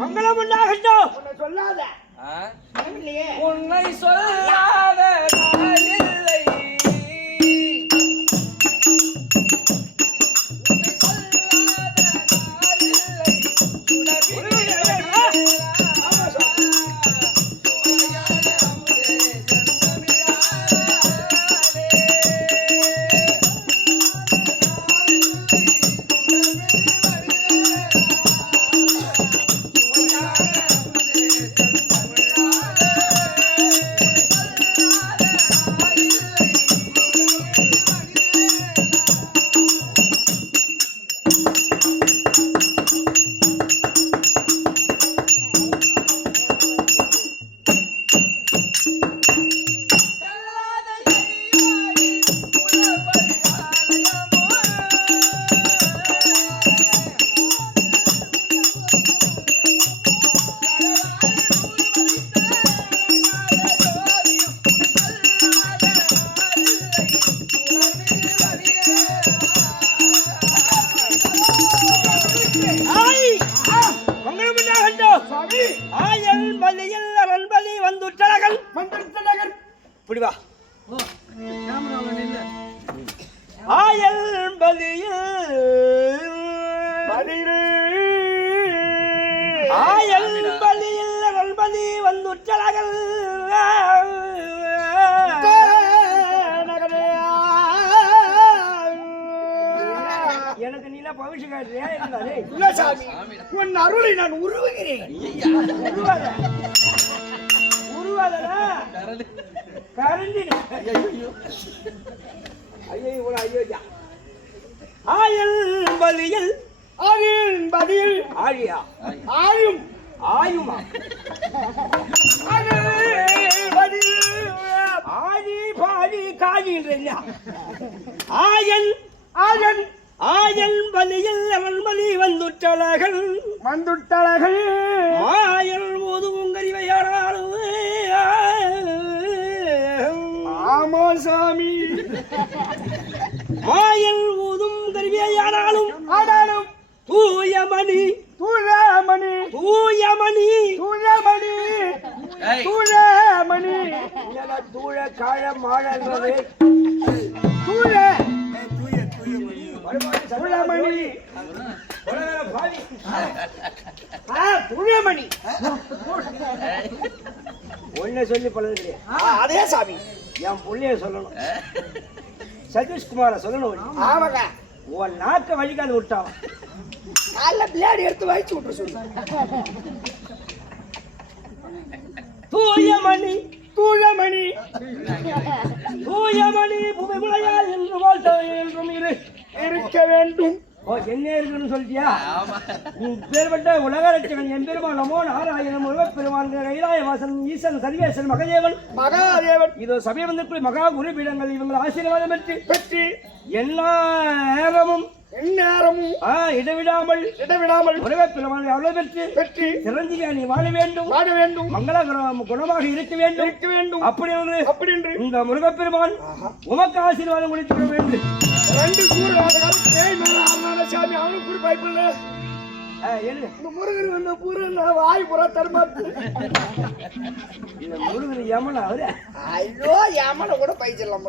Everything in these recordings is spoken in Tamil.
மங்களம் உண்டாகட்டும். சொல்லாத உன்னை சொல்லாத நாளில்லை. மந்திரத்த நகர் இப்படி வா ஆயல் பதியில் ஆயல் பலியில் நல்பதி வந்துற்றலகல் எனக்கு நீல பவிஷ்காரியா இருந்தாலே இல்ல சாமி உன் அருளை நான் உருவுகிறேன் உருவாதடா கரண்டி ஐயோ ஐயோ ஆயல் பலியில் ஆயின் பதில் ஆழியா ஆயும் ஆயுமா ஆழி பாழி காழின்றா ஆயன் ஆயன் ஆயன் பலியில் அவன் பலி வந்துட்டழகன் ஆயல் போதும் கறிவையானாலும் ஆமா சாமி ஆயல் ஊதும் கருவியானாலும் ஆனாலும் தூயமணி தூயமணி தூயமணி தூயமணி தூயமணி தூழ காழ மாழன்றது தூய தூயமணி தூயமணி ஒன்ன சொல்லி பழகு அதே சாமி என் புள்ளைய சொல்லணும் சதீஷ்குமார சொல்லணும் ஆமாங்க உன் நாக்க வழிகாது விட்டான் நல்ல பிளேடு எடுத்து வச்சு விட்டு சொல்லு தூயமணி தூயமணி தூயமணி பூமி முளையால் என்று வாழ்த்த என்றும் இருக்க வேண்டும் என்ன இருக்குன்னு சொல்லிட்டியா பேர்பட்ட உலக ரட்சகன் என் பெருமான் நமோ நாராயணன் பெருமான் கைலாயவாசன் ஈசன் சர்வேசன் மகாதேவன் இதோ சமீபத்திற்குள் மகா குரு பீடங்கள் இவங்கள் ஆசீர்வாதம் பெற்று எல்லா நேரமும் இடைவிடாமல் உலக பெருமான் அவ்வளவு பெற்று சிரஞ்சீவியா நீ வாழ வேண்டும் மங்கள குணமாக இருக்க வேண்டும் அப்படி என்று இந்த முருகப்பெருமான் உமக்கு ஆசீர்வாதம் கொடுத்துக்க வேண்டும். ரெண்டு சாமி அவனுக்கு கூட பயப்படல இந்த முருகன் வந்த பூரன் வாய் புற தருமாத்து இந்த முருகன் யமனா அவரு ஐயோ யமனை கூட பயிச்சிடலாம்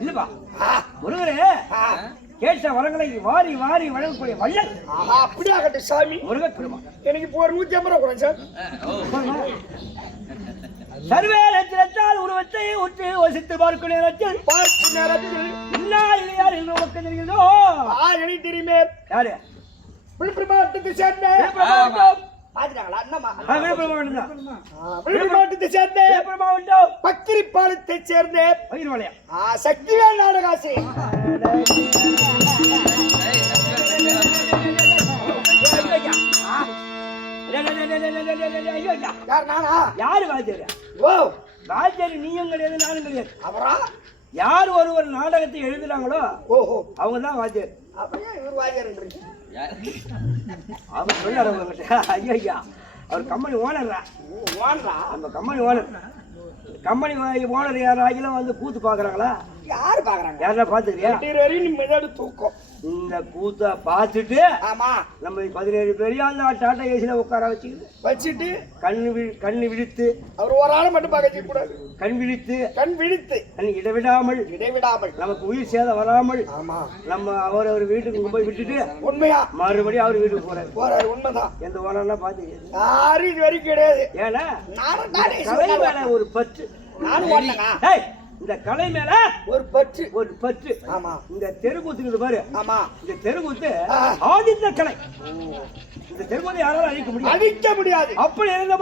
இல்லப்பா முருகரே கேட்ட வரங்களை வாரி வாரி வழங்கக்கூடிய வள்ளல் அப்படியாகட்டும் சாமி முருகப்பெருமான் எனக்கு இப்போ ஒரு 150 ரூபா கூட சார் சர்வேலத்தால் உருவத்தை உற்று யோசித்து பார்க்கும் நேரத்தில் இல்லையா என்று உனக்கு தெரிகிறதோ எனக்கு தெரியுமே யாரு விழுப்புரம் மாவட்டத்தை சேர்ந்த விழுப்புரம் மாவட்டத்தை சேர்ந்த பக்கிரிப்பாலத்தை சேர்ந்த சக்திவேல் நாடகாசி யாரு வாத்தியாரு வாத்தியாரு நீயும் கிடையாது நானும் கிடையாது அவரா யார் ஒருவர் நாடகத்தை எழுதுறாங்களோ ஓஹோ அவங்க தான் வாத்தியார் இவர் வாத்தியார் அவர் சொன்னார் உங்ககிட்ட ஐயா அவர் கம்பெனி ஓனர்ரா அந்த கம்பெனி ஓனர் கம்பெனி ஓனர் யாராகிலும் வந்து கூத்து பாக்குறாங்களா யாரு பாக்குறாங்க யாரா பாத்துக்கிறியா தூக்கம் இந்த கூத்த பாத்துட்டு ஆமா நம்ம 17 பேரையும் அந்த டாடா ஏசில உட்கார வச்சுட்டு கண்ணு விழித்து அவர் ஒரு ஆளை மட்டும் பார்க்க கூடாது கண் விழித்து இடைவிடாமல் நமக்கு உயிர் சேதம் வராமல் ஆமா நம்ம அவர் வீட்டுக்கு போய் விட்டுட்டு உண்மையா மறுபடியும் அவர் வீட்டுக்கு போறாரு உண்மைதான் எந்த ஓனர்னா பாத்து யாரும் இது வரைக்கும் கிடையாது ஏன்னா கலை மேல ஒரு பற்று இந்த கலை மேல ஒரு பற்று ஆமா இந்த தெருக்கூத்து பாரு ஆமா இந்த தெருக்கூத்து ஆதித்த கலை இந்த தெருக்கூத்தை யாராலும் அழிக்க முடியாது அப்படி இருந்த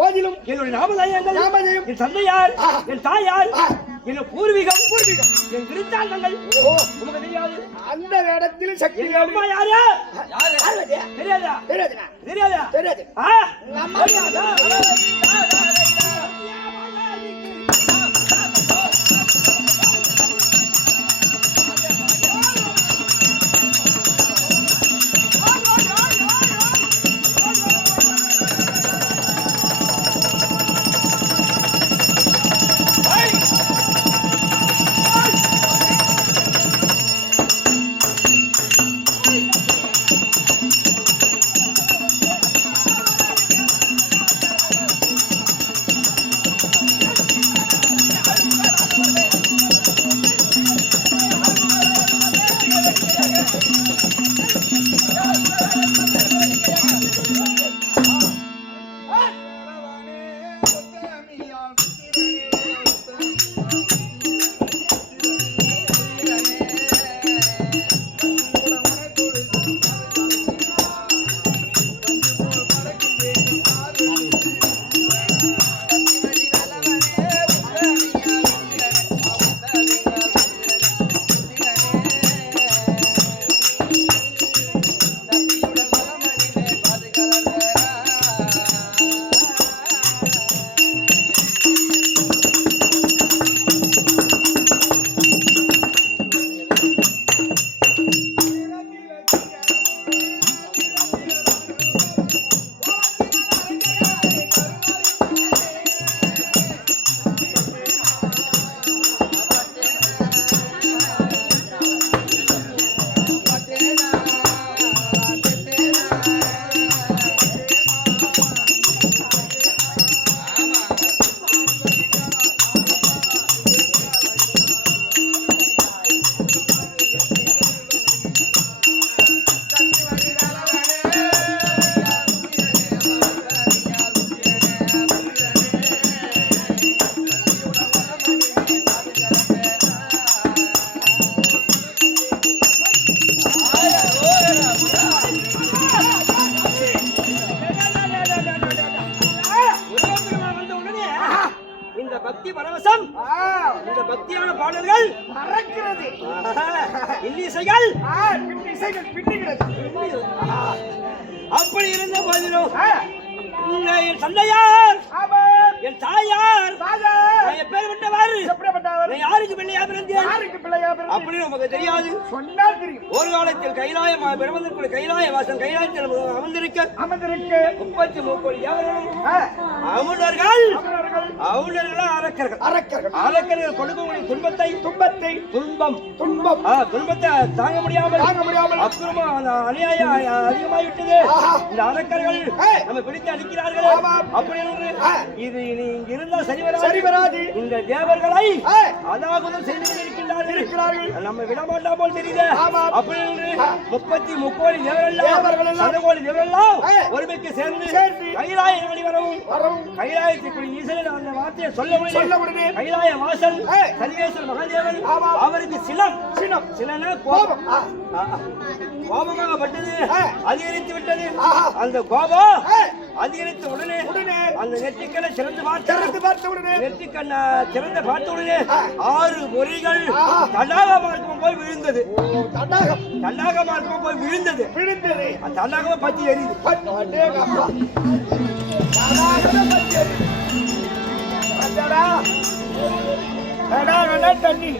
போதிலும் என்னுடைய நாமதேயங்கள் என் தந்தையார் என் தாயார் என் பூர்வீகம் என் விருத்தாந்தங்கள் உனக்கு தெரியாது அந்த இடத்தில் சக்தி அம்மா யாரு தெரியாதா தெரியாது இன்னிசைகள் இசைகள் பின்னுகிறது. அப்படி இருந்த போதிலும் என் தந்தையார் என் தாயார் என் பேர் விட்டவாறு யாருக்கு பிள்ளையா பிறந்தேன் அப்படின்னு நமக்கு தெரியாது. சொன்னால் தெரியும். ஒரு காலத்தில் கைலாய பிரபந்தக்கூடிய கைலாய வாசன் கைலாயத்தில் அமர்ந்திருக்க 33 கோடி அமுதர்கள் அரக்கர்கள் கொடுக்கக்கூடிய துன்பத்தை துன்பத்தை தாங்க முடியாமல் அப்புறமா அநியாயம் அதிகமாகிவிட்டது. இந்த அரக்கர்கள் நம்ம பிடித்து அடிக்கிறார்கள். அப்படி என்று இது இங்க இருந்தால் சரி வராது. இந்த தேவர்களை அதாவது செய்து கொண்டிருக்கிறார்கள். நம்ம விடமாட்டோம் போல் தெரியுது. அப்படி என்று 33 கோடி தேவர்கள் சதகோடி தேவரெல்லாம் ஒருமைக்கு சேர்ந்து கைலாய நாடி வரவும் கைலாயத்திற்குரிய ஈசன் அந்த வார்த்தையை சொல்ல உடனே கைலாய வாசல் சர்வேஸ்வர மகாதேவன் அவருக்கு சிலன கோபமாகப்பட்டது அதிகரித்து விட்டது. அந்த கோபம் அதிகரித்த உடனே அந்த நெற்றிக்கண்ணை திறந்து பார்த்த உடனே நெற்றிக்கண்ணை திறந்து பார்த்த உடனே 6 பொறிகள் தடாக மார்க்கம் போய் விழுந்தது. தடாக மார்க்கம் போய் விழுந்தது. தடாகமா பத்தி எரியுது. தண்ணி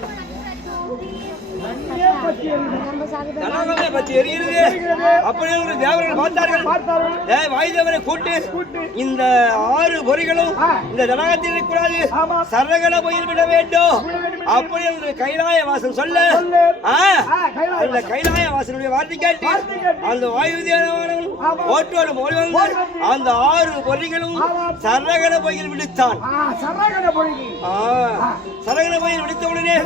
பத்தி எரிகிறது. அப்படி ஒரு தேவர்கள் பார்த்தார்கள். வாயுதேவனை கூட்டு இந்த 6 பொறிகளும் இந்த தடாகத்தில் இருக்கக்கூடாது, சரகண போயில் விட வேண்டும். அப்படி ஒரு கைலாய வாசன் சொல்ல அந்த கைலாய வாசனுடைய வார்த்தை கேட்டு அந்த வாயுதேவன் ஓட்டோடு போய் வந்து அந்த 6 பொறிகளும் சரகண போயில் விடுத்தான். சரகண போயில் விடுத்த உடனே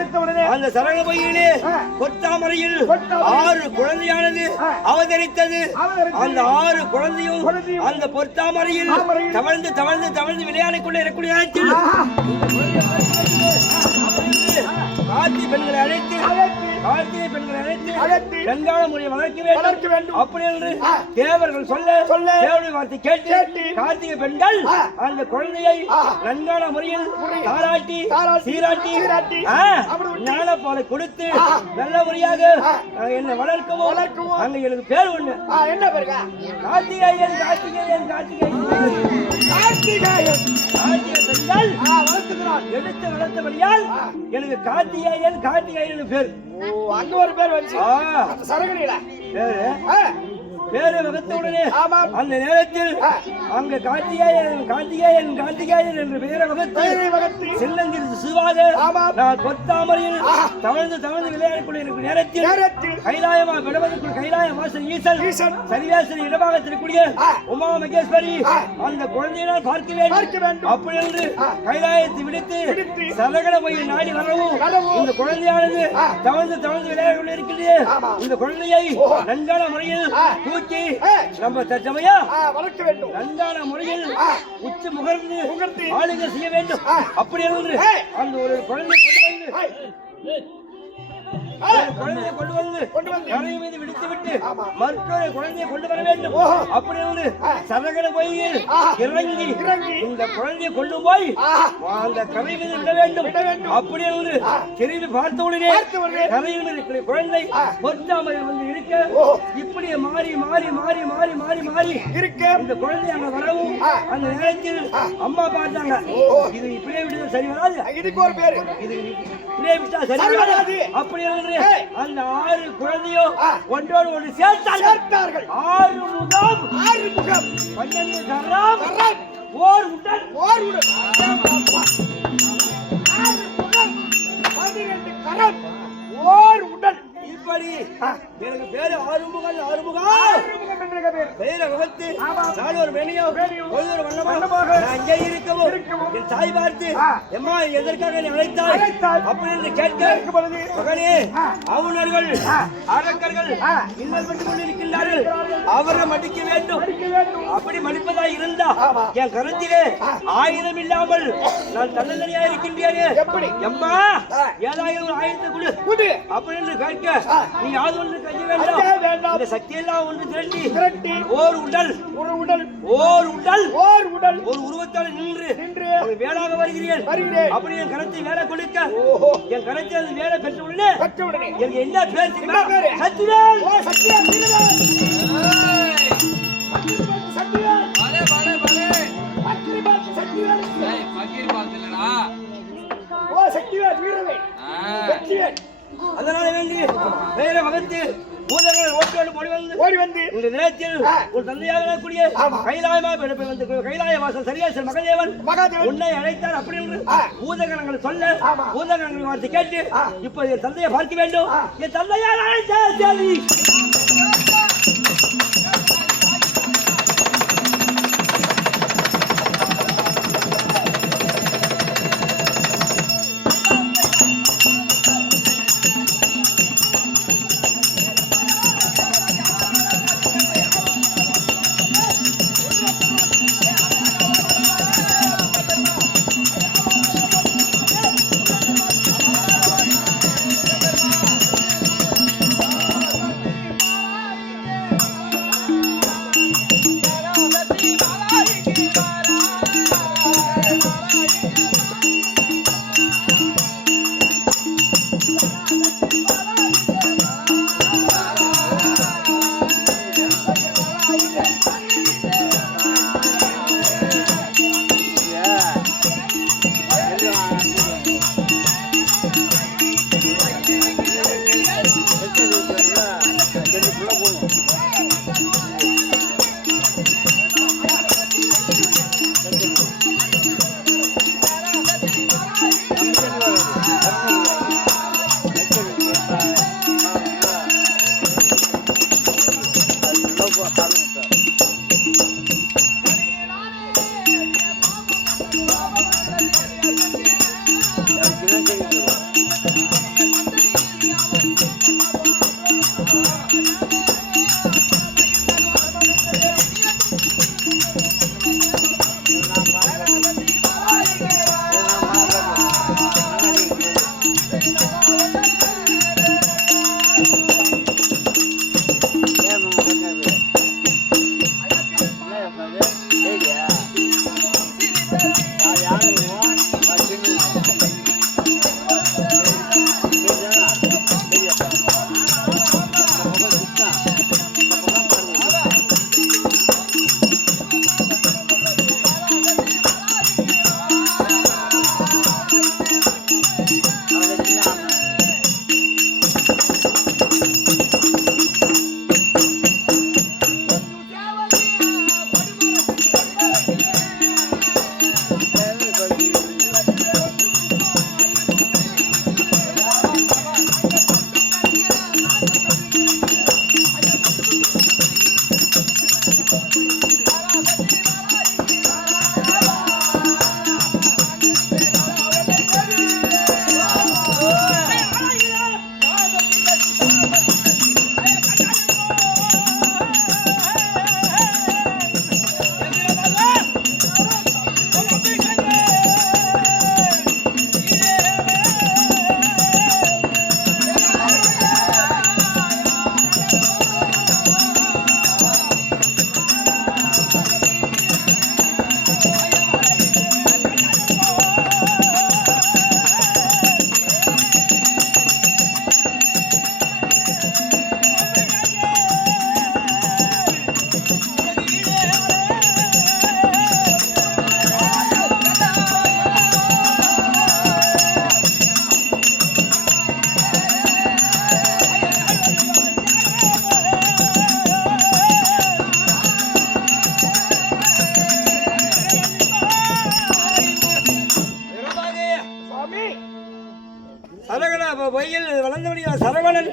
அந்த சரகண போயிலே பொத்தாமரையில் 6 குழந்தையானது அவதரித்தது. அந்த 6 குழந்தையும் அந்த பொத்தாமரையில் தவழ்ந்து விளையாடிக் கொண்டு இருக்கக்கூடிய நேரத்தில் கார்த்திகை பெண்களை அழைத்து கங்காள முறையை வளர்க்க வேண்டும். அப்படி என்று தேவர்கள் சொல்ல தேவனுடைய வார்த்தை கேட்டு கார்த்திகை பெண்கள் அந்த குழந்தையை கங்காள முறையில் சீராட்டி ஞானப்பாலை கொடுத்து நல்ல முறையாக என்னை வளர்க்கவும் அங்க எனக்கு பேர் ஒண்ணு என்ன பேருங்க கார்த்திகேயன் பெண்கள் எடுத்து வளர்த்தபடியால் எனக்கு கார்த்திகேயன் பேர். அங்க ஒரு பேர் வந்து சரகணியில பேரு வகுத்த உடனே அந்த நேரத்தில் அங்க கார்த்திகேயன் என்று பெயரை வகுத்து சின்னஞ்சிறு சிவாக நான் கொத்தாமரையில் தவழ்ந்து விளையாடிக் கொண்டிருக்கும் நேரத்தில் கைலாயமா விடுவதற்குள் கைலாய வாசல் ஈசன் சரிவேசன் இடமாக இருக்கக்கூடிய உமா மகேஸ்வரி அந்த குழந்தையினால் பார்க்க வேண்டும். அப்படி என்று கைலாயத்தை விடுத்து சரகண போய் நாடி வரவும் இந்த குழந்தையானது தவழ்ந்து விளையாடிக் கொண்டிருக்கிறது. இந்த குழந்தையை நன்கான முறையில் நம்ம தற்சமயா வளர்க்க வேண்டும். நன்கான முறையில் உச்சி முகர்ந்து ஆளுகை செய்ய வேண்டும். அப்படி என்று அந்த ஒரு குழந்தை கொண்டு வந்து கரை மீது விடுத்து விட்டு மற்றொரு குழந்தையை கொண்டு வர வேண்டும். அப்படி என்று சரகண போய் இறங்கி இந்த குழந்தையை கொண்டு போய் அந்த கரை மீது விட வேண்டும். அப்படி என்று திரும்பி பார்த்த உடனே கரையில் இருக்கிற குழந்தை பொத்தாமல் வந்து இருக்க இப்படி மாறி இருக்க இந்த குழந்தை அங்க வரவும் அந்த நேரத்தில் அம்மா பார்த்தாங்க. இது இப்படியே விடுறது சரி வராது, இதுக்கு ஒரு பேரு, இது இப்படியே விட்டா சரி வராது. அப்படி என்று அந்த 6 குழந்தையோ ஒன்றோடு ஒன்று சேர்த்தார்கள். 6 முகம் 12 கரம் ஓர் உடல் 6 முகம் 12 கரம் ஓர் உடல். இப்படி எனக்கு பேரு ஆறுமுகம் பெயரை வகுத்து நான் ஒரு வண்ணமாக அங்கே இருக்கவும் என் தாய் பார்த்து எம்மா எதற்காக நீ அழைத்தாய் அப்படின்னு கேட்க மகனே அவுணர்கள் அரக்கர்கள் இன்னல் பட்டுக் கொண்டிருக்கின்றார்கள், அவரை மடிக்க வேண்டும். அப்படி மடிப்பதா இருந்தா என் கருத்திலே ஆயுதம் இல்லாமல் நான் தன்னந்தனியா இருக்கின்றேனே, எம்மா ஏதாயிரம் ஆயுதத்தை கொடு அப்படின்னு கேட்க நீ யாது ஒன்று கைய வேண்டாம் இந்த சக்தியெல்லாம் ஒன்று திரட்டி ஓர் உடல் ஒரு உருவத்தோடு நின்று ஒரு வேளாக வருகிறேன் அப்படி என் கரத்தை வேலை கொடுக்க என் கரத்தை அது வேலை பெற்ற உடனே எனக்கு என்ன பேர் தெரியுமா? அதனால வேண்டி வேற வகுத்து பூதங்கள் ஓடி வந்து இந்த நேரத்தில் ஒரு தந்தையாக கூடிய கைலாய வாசல் சரியாசன் மகதேவன் உன்னை அழைத்தார் அப்படி என்று பூதகணங்கள் சொல்ல பூதகணங்கள் வார்த்தை கேட்டு இப்ப என் தந்தையை பார்க்க வேண்டும் என் தந்தையார் அழைத்தார் தேவி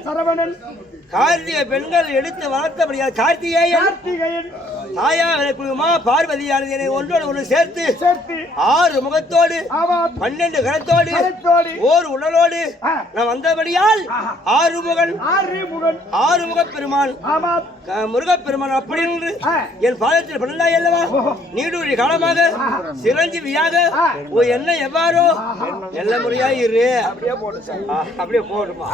சரவணன் கார்த்திகை பெண்கள் எடுத்து வளர்த்தபடியா கார்த்திகேயன் தாயா விளக்குமா பார்வதியானது என்னை ஒன்றோடு ஒன்று சேர்த்து 6 முகத்தோடு 12 கரத்தோடு ஓர் உடலோடு நான் வந்தபடியால் ஆறுமுகன் ஆறுமுகப் பெருமான் முருகப்பெருமான் அப்படி என்று என் பாதத்தில் பிறந்தாய் அல்லவா நீடூழி காலமாக சிரஞ்சீவியாக என்ன எவ்வாறோ நல்ல முறையா இரு அப்படியே போடுமா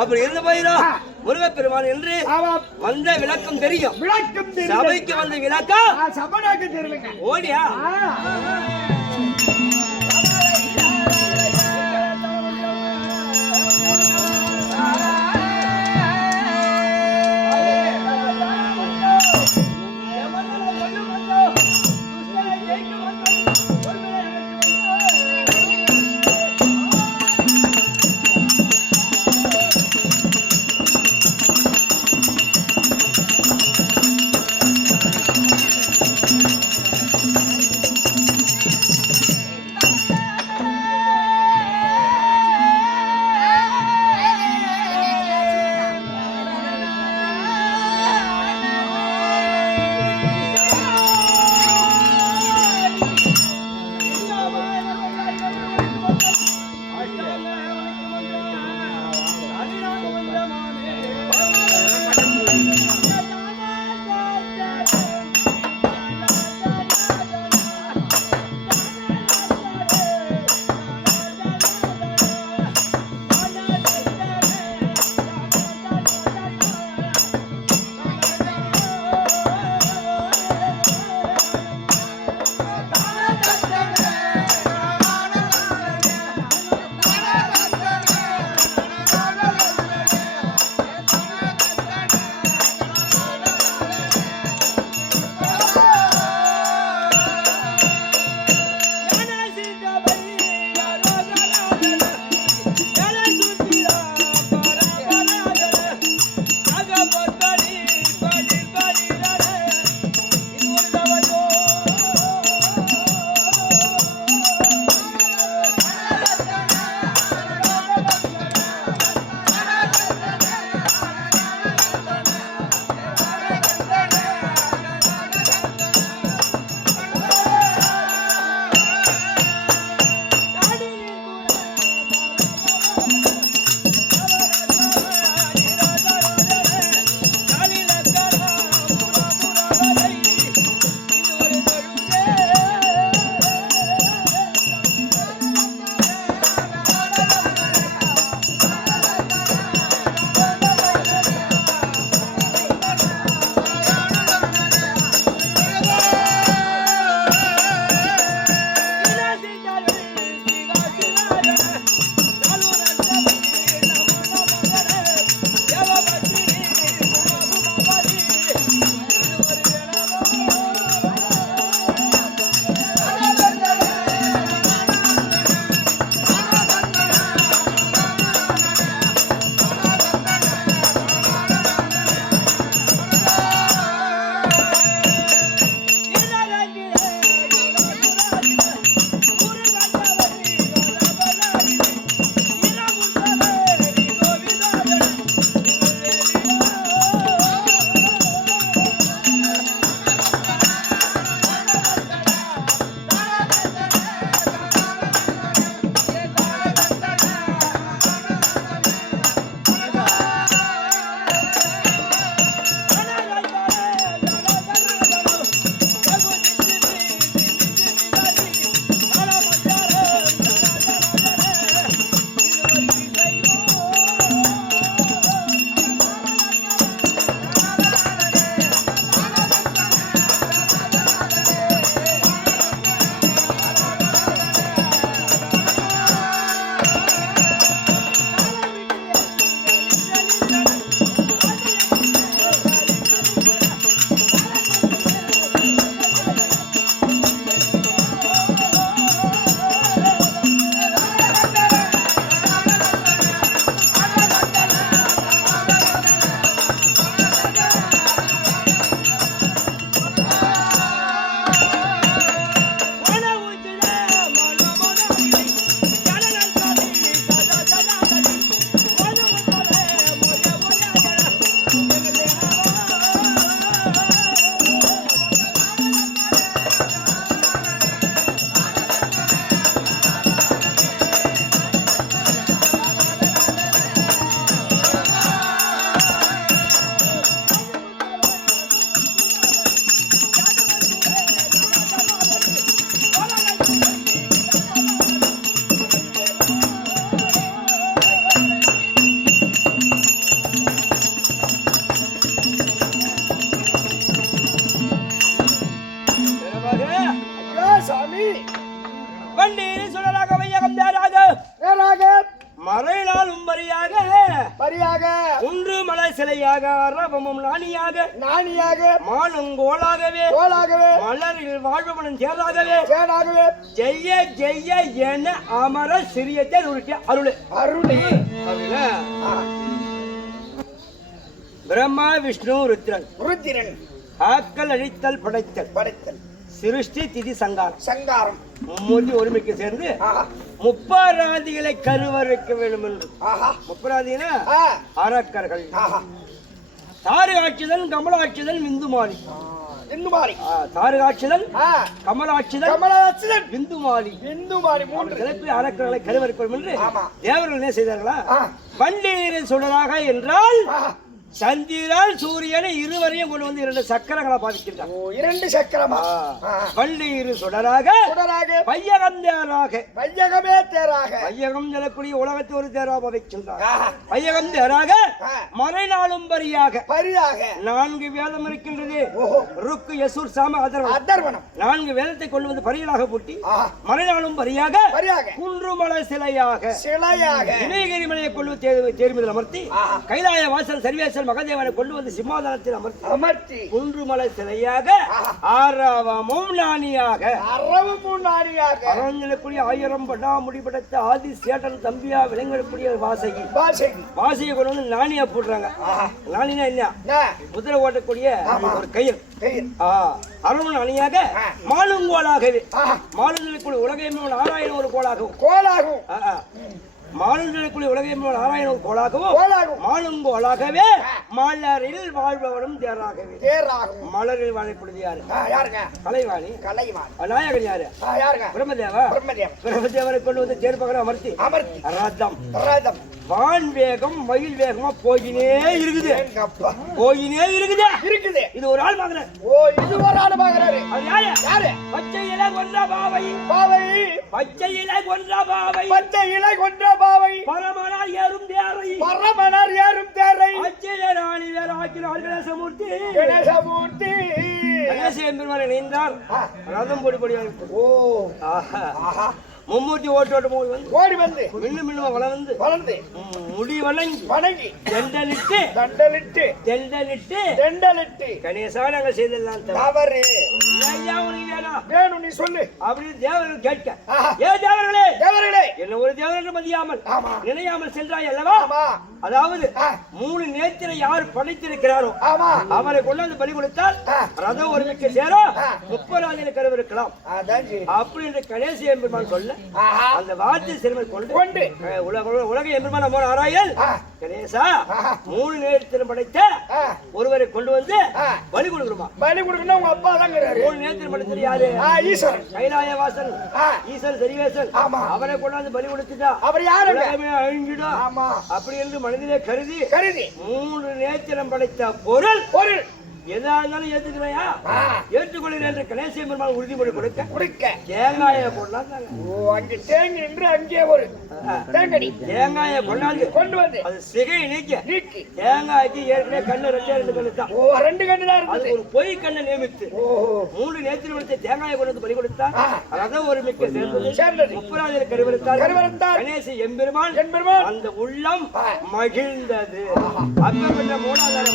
அப்படி இருந்த போயிடும் முருகப்பெருமான் என்று வந்த விளக்கம் தெரியும் சபைக்கு வந்த விளக்கம் ஓடியா நாணியாக குன்று மலை சிலையாக அரவமும் நாணியாக மானுங்கோளாகவே மலரில் வாழ்வனும் சேராகவே ஜெய ஜெய என அமர சிறியத்தை அருளே பிரம்மா விஷ்ணு ருத்ரன் ஆக்கல் அழித்தல் படைத்தல் சிருஷ்டி திதி சங்காரம் மும்மூர்த்தி ஒருமைக்கு சேர்ந்து முப்பராதிகளை கருவறுக்க வேண்டும் என்று முப்பராதினா அரக்கர்கள் தாரகாட்சிதன் கமலாட்சிதன் விந்துமாலி தாரகாட்சிதன் கமலாட்சிதன் விந்துமாலி மூன்று அரக்கர்களை கருவறுக்க வேண்டும் என்று தேவர்கள் என்ன செய்தார்களா பண்டீரை சுடராக என்றால் சந்திரன் சூரியனை இருவரையும் கொண்டு வந்து 2 சக்கரங்களை பாதிக்கின்றார். 2 சக்கரமா? பள்ளீரு சுடராக பையகம் தேராக பையகம் சொல்லக்கூடிய உலகத்தை ஒரு தேராக வைக்கின்றார். பையகம் தேராக மறைநாளும் பரியாக 4 வேதம் இருக்கின்றது. ருக்கு யசுர் சாம அதர்வனம் 4 வேதத்தை கொண்டு வந்து பரிகளாக பூட்டி மறைநாளும் பரியாக குன்றுமலை சிலையாக இமயகிரி மலையை கொண்டு தேர்மதில் அமர்த்தி கைலாய வாசல் சர்வேசன் மகதேவனை கொண்டு வந்து சிம்மாதனத்தில் அமர்த்தி குன்றுமலை சிலையாக அரவமும் நாணியாக அரஞ்சனக்கூடிய 1000 படா முடிபடுத்த ஆதி சேட்டன் தம்பியா விளங்கக்கூடிய வாசகி கொண்டு வந்து நாணியா போடுறாங்க. நாணினா என்ன? குதிரை ஓட்டக்கூடிய ஒரு கயிறு. அரவன் அணியாக மாலுங்கோளாகவே மாலுங்கக்கூடிய உலகம் 4000 ஒரு கோளாகும் மாலுங்கக்கூடிய உலகம் 4000 ஒரு கோளாகவும் மாலுங்கோளாகவே மலரில் வாழ்பவரும் தேராகவே மலரில் வாழக்கூடியது யாருங்க? கலைவாணி. நாயகன் யாரு? பிரம்மதேவரை கொண்டு வந்து தேர்ப்பகரை அமர்த்தி ரதம் வான் வேகம் மயில் வேகமா போயினே இருக்குது. இது ஒரு ஆள் பாக்குறாரு. அது யாரு? பச்சை இலை கொன்ற பாவை பரமனார் ஏறும் தேரை அச்சயராணி வேற ஆக்கினார் கணேசமூர்த்தி கணேசன் பெருமாள் இணைந்தார். ரதம் பொடி மும்மூர்த்தி ஓடி வந்து மின்னு வளர்ந்து முடி வணங்கி தண்டலிட்டு கணேசா நாங்கள் செய்தெல்லாம் தவறு வேணும் நீ சொல்லு அப்படின்னு தேவர்கள் கேட்க, ஏ தேவர்களே என்ன ஒரு தேவர்கள் மதியாமல் நினையாமல் சென்றாய் அல்லவா? அதாவது 3 நேத்திரை யார் படைத்திருக்கிறாரோ அவரை கொண்டாந்து பலி கொடுத்தால் ரதம் ஒருமிக்க சேரும் 30 கருவிருக்கலாம் அப்படின்னு கணேச எம்பெருமான் சொல்ல அந்த வார்த்தை சிறுமை கொண்டு உலக எம்பெருமான் அமோன் ஆராயல் கணேசா 3 நேத்திரம் படைத்த ஒருவரை கொண்டு வந்து பலி கொடுக்கணுமா? பலி கொடுக்கணும் உங்க அப்பா தான் 3 நேத்திரம் படைத்தது யாரு? ஈஸ்வரன் கைலாயவாசன் ஈஸ்வரன் சரிவேசன் அவரை கொண்டாந்து பலி கொடுத்துட்டா அவர் யாரு? அழிஞ்சிடும் அப்படி என்று மனிதனை கருதி 3 நேத்திரம் படைத்த பொருள் எதா இருந்தாலும் ஏத்துக்கிறையா ஏற்றுக்கொள்கிறேன் என்று கணேச பெருமாள் உறுதிமொழி கொடுக்க தேங்காயை அங்கே ஒரு தேங்காயை கொண்டு வந்து அது சிகை நீக்கி தேங்காய்க்கு ஏற்கனவே கண்ணு 2 கண்ணு தான் 2 கண்ணு தான் அது ஒரு பொய் கண்ணை நியமித்து 3 நேத்திரம் படைத்த தேங்காயை கொண்டு வந்து பலி கொடுத்தா ரதம் ஒரு மிக்க சேர்ந்தது 30 கருவறுத்தார் கணேச எம்பெருமான் அந்த உள்ளம் மகிழ்ந்தது. அப்ப மூலாதார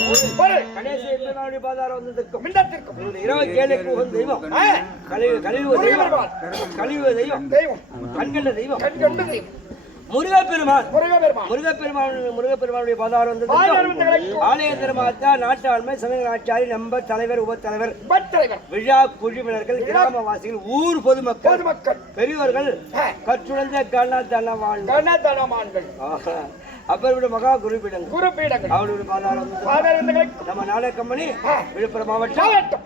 கணேச எம்பெருமானுடைய பாதாரம் வந்ததற்கும் இந்த 27 புகழ் தெய்வம் கழிவு தெய்வம் கண்கண்ட தெய்வம் முருகப்பெருமானுடைய பாதாரம் வந்தது. ஆலய திருமாத்தா நாட்டாண்மை சமய ஆட்சியாரி நம்பர் தலைவர் உபத்தலைவர் விழா குழுவினர்கள் கிராமவாசிகள் ஊர் பொதுமக்கள் பெரியோர்கள் கற்றுணர்ந்த கண்ணாத்தனமான்கள் அப்ப மகா குருபீடங்கள் அவருடைய பாதாரம் நம்ம நாடக கம்பெனி விழுப்புரம் மாவட்டம்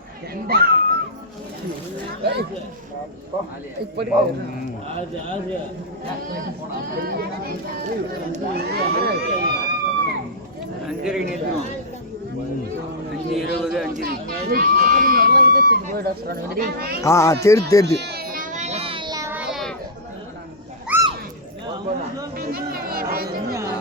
தெரியுது